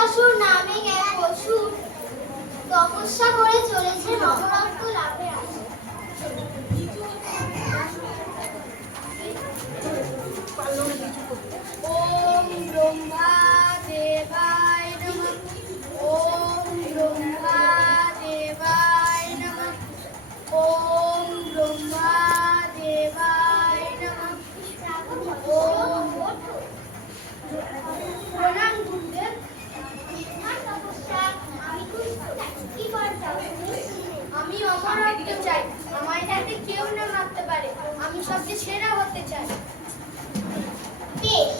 মহিষাসুর নামে এক অসুর তপস্যা করে চলেছে নবরত্ন লাভের আশায়। ওম ব্রহ্মা দেবায় নমঃ। ওম ব্রহ্মা দেবায় নমঃ। ওম ব্রহ্মা দেবায় নমঃ। ওম প্রণাম গুরুদেব। আমি অমরত্ব চাই, আমায় যাতে কেউ না মারতে পারে, আমি সবচেয়ে সেরা হতে চাই। বেশ,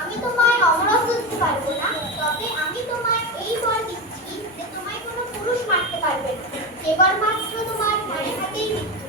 আমি তোমায় অমরত্ব দিতে পারবো না, তবে আমি তোমায় এই বর দিচ্ছি যে তোমায় কোনো পুরুষ মারতে পারবে না, এবার মাত্র তোমার পায়ে হাতেই মৃত্যু।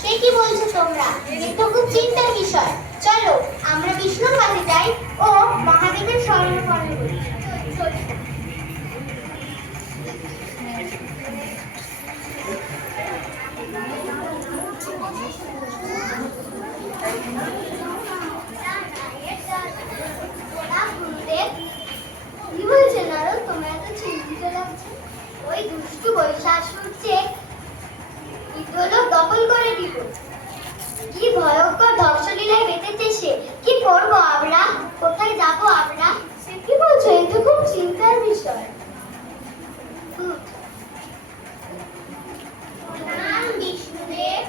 সে কি বলছো তোমরা? এ তো খুব চিন্তার বিষয়। চলো আমরা বিষ্ণুর কাছে যাই ও মহাদেবের শরণাপন্ন করি। কি বলছে নারদ, তোমরা এত চিন্তিত লাগছে? ওই দুষ্টু মহিষাসুর যে ইন্দ্রলোক দখল করে দিব, কি ভয়ঙ্কর ধ্বংসলীলায় মেতেছে সে। কি করবো আমরা? কোথায় যাবো আমরা? সে কি বলছো? এ তো খুব চিন্তার বিষয়। বিষ্ণুদেব,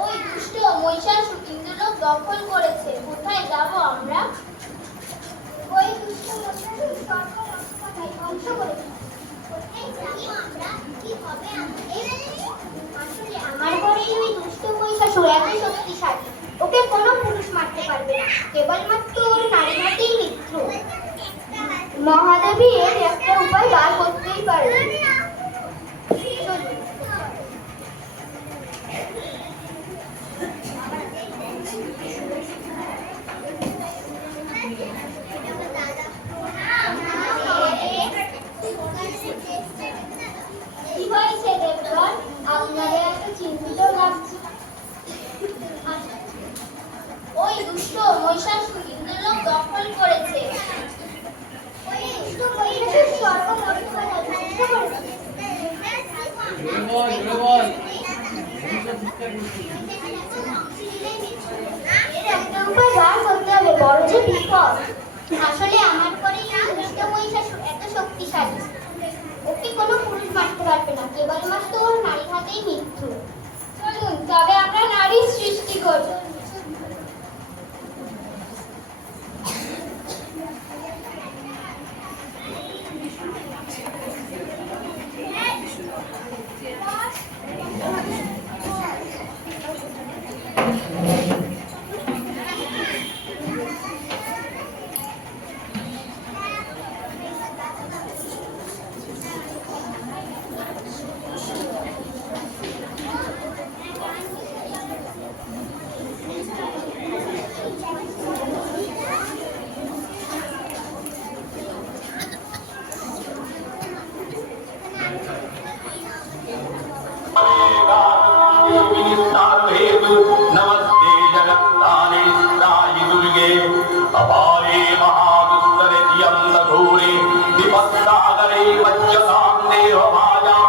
ওই দুষ্ট মহিষাসুর ইন্দ্রলোক দখল করেছে, কোথায় যাবো আমরা? ওই দুষ্ট মহিষাসুর স্বর্গলোকটাকে ধ্বংস করেছে, কোথায় যাবো আমরা? কি হবে আমাদের? আসলে আমার ঘরে ওই দুষ্ট মহিষাসুর এতই শক্তিশালী, ওকে কোনো পুরুষ মারতে পারবে না, কেবলমাত্র ওর নারী হাতেই মৃত্যু। মহাদেবী এর একটা উপায় বার করতেই পারে। কি হয়েছে দেবগণ, আপনাদের এত চিন্তিত লাগছে? ওই দুষ্ট মহিষাসুর ইন্দ্রলোক দখল করেছে। ওই দুষ্ট মহিষাসুর স্বর্গলোক ধ্বংস করেছে। এর একটা উপায় বার করতে হবে, বড় যে বিপদ। আসলে আমার পরে না, কেবলমাত্র ওর নারী হাতেই মৃত্যু। চলুন তবে আমরা নারীর সৃষ্টি করি। नमस्ते जगत्तारिणी साई दुर्गे अपारे महादुस्तरे घोरे विपत्सागरे वज्रसां देवभाजां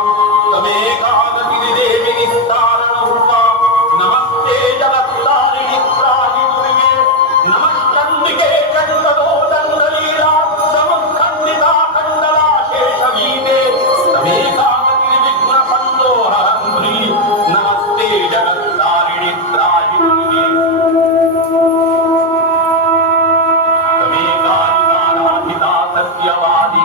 तमेकादति देवी निस्तारणभूता नमस्ते जगत्तारिणी साई दुर्गे नमश्चन्द्रिके चण्डदोदण्डलीला समुत्खण्डिता खण्डला शेषगीते तमेकादति विघ्नसन्दोहरन्त्री नमस्ते जगत्तारिणी साई दुर्गे तमेकादिकाराधिता सत्यवादी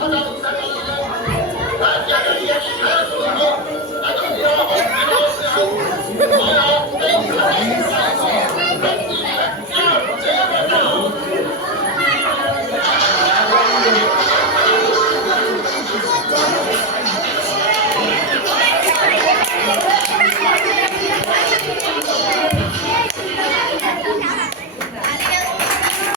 সদস্য